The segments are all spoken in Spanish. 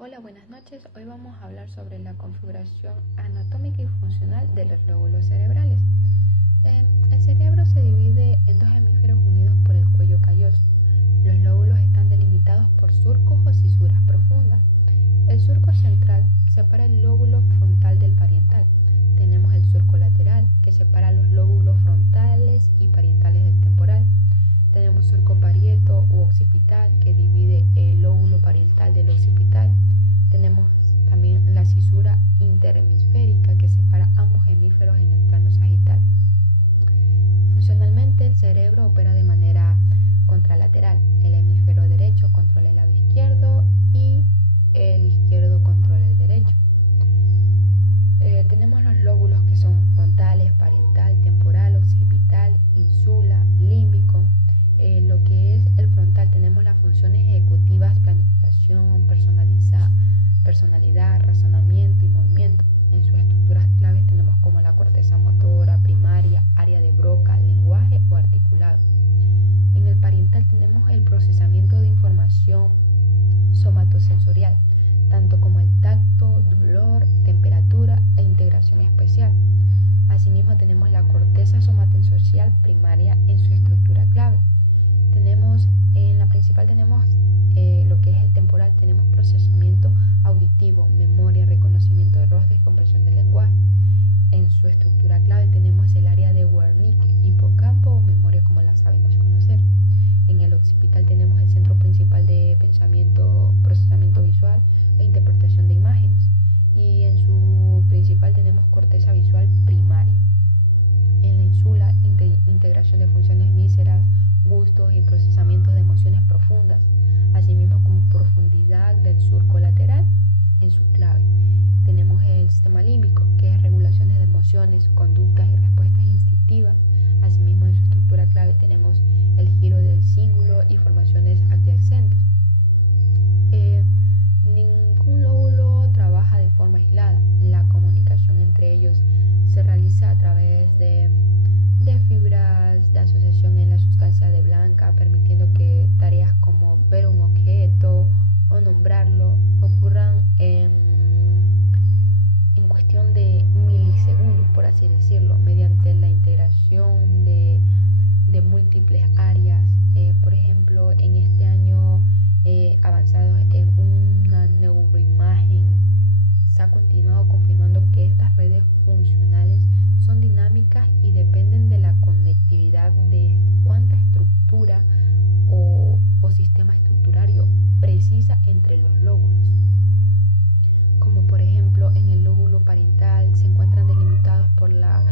Hola, buenas noches. Hoy vamos a hablar sobre la configuración anatómica y funcional de los lóbulos cerebrales. El cerebro se divide en dos hemisferos unidos por el cuello calloso. Los lóbulos están delimitados por surcos o cisuras profundas. El surco central separa el lóbulo frontal del parietal. Tenemos el surco lateral, que separa los lóbulos frontales y parietales del temporal. Tenemos surco parieto u occipital, que divide el lóbulo parietal del occipital. Tenemos también la cisura interhemisférica, que separa ambos hemisferos en el plano sagital. Funcionalmente, el cerebro opera de manera contralateral. El hemisferio derecho controla el lado izquierdo y el izquierdo controla el derecho. Tenemos los lóbulos que son frontales, parietal, temporal, occipital, insula, límbico. Lo que es el frontal, tenemos las funciones ejecutivas, planificación, personalidad, razonamiento y movimiento. En sus estructuras claves tenemos como la corteza motora, primaria, área de Broca, lenguaje o articulado. En el parietal tenemos el procesamiento de información somatosensorial, tanto como el tacto, dolor, temperatura e integración especial. Asimismo tenemos la corteza somatosensorial primaria en su estructura clave. En la principal tenemos lo que es el temporal, tenemos procesamiento auditivo, memoria, reconocimiento de rostro y comprensión del lenguaje. En su estructura clave tenemos el área de Wernicke, hipocampo o memoria como la sabemos conocer. En el occipital tenemos el centro principal de pensamiento, procesamiento visual e interpretación de imágenes. Y en su principal tenemos corteza visual primaria. En la insula, integración de funciones vísceras, gustos y procesamientos de emociones profundas, asimismo como profundidad del surco lateral en su clave. Tenemos el sistema límbico, que es regulaciones de emociones, conductas y respuestas instintivas. Asimismo, en su estructura clave tenemos el giro del cíngulo y formaciones adyacentes. Ningún lóbulo trabaja de forma aislada. La comunicación entre ellos se realiza a través de fibras de asociación en la sustancia de Blanca, permitiendo que tareas como ver un objeto o nombrarlo ocurran en cuestión de milisegundos, por así decirlo, mediante la integración de múltiples áreas. Por ejemplo, en este año avanzados en una neuroimagen, se ha continuado confirmando que estas redes funcionales son dinámicas y dependen de la conectividad de cuánta estructura o sistema estructurario precisa entre los lóbulos. Como por ejemplo en el lóbulo parietal se encuentran delimitados por la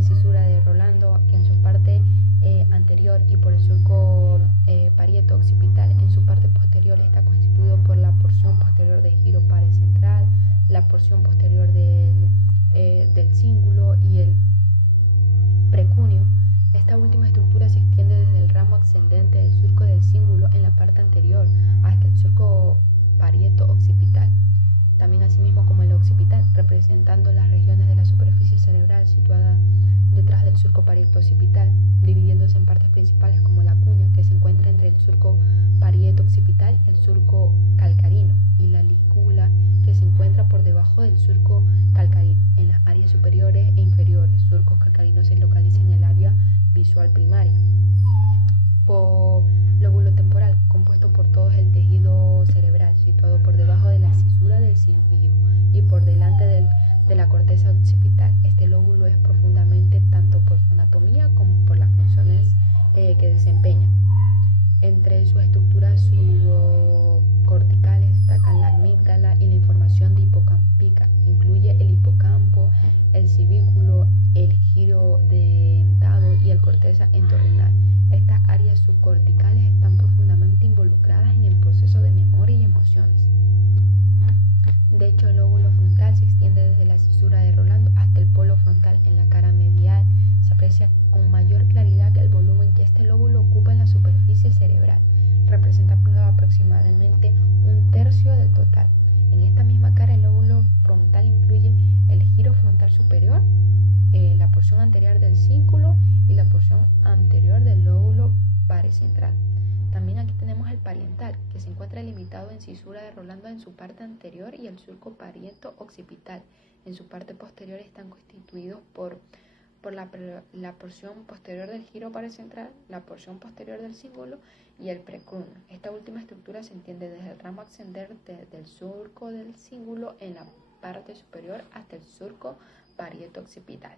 cisura de Rolando, que en su parte anterior, y por el surco parieto occipital. En su parte posterior está constituido por la porción posterior de giro paracentral, la porción posterior del cíngulo y el precúneo. Esta última estructura se extiende desde el ramo ascendente del surco del cíngulo en la parte anterior hasta el surco parieto occipital. También asimismo como el occipital, representando las regiones de la superficie cerebral situada detrás del surco parieto occipital, dividiéndose en partes principales como la cuña, que se encuentra entre el surco parieto occipital y el surco calcarino, y la lígula, que se encuentra por debajo del surco calcarino. En las áreas superiores e inferiores, surcos calcarinos se localiza en el área visual primaria. Por lóbulo temporal, compuesto por todo el tejido cerebral, situado por debajo de la cisura del cilvio y por delante de la corteza occipital. Este lóbulo es profundamente tanto por su anatomía como por las funciones que desempeña. Entre sus estructuras subcorticales destacan la amígdala y la información de hipocampica. Incluye el hipocampo, el cibículo, el giro dentado y el corteza entorrinal. Estas áreas subcorticales están profundamente involucradas en el proceso de memoria y emociones. De hecho, el lóbulo frontal se extiende desde la cisura de Rolando hasta el polo frontal. En la cara medial se aprecia con mayor claridad el volumen que este lóbulo ocupa en la superficie cerebral, representando aproximadamente un tercio del total. En esta misma cara, el lóbulo frontal incluye el giro frontal superior, la porción anterior del cíngulo y la porción anterior del lóbulo parietal. central. También aquí tenemos el parietal, que se encuentra limitado en cisura de Rolando en su parte anterior y el surco pariento-occipital. En su parte posterior están constituidos por la porción posterior del giro paracentral, la porción posterior del cíngulo y el precruno. Esta última estructura se entiende desde el ramo ascendente del surco del cíngulo en la parte superior hasta el surco parieto-occipital.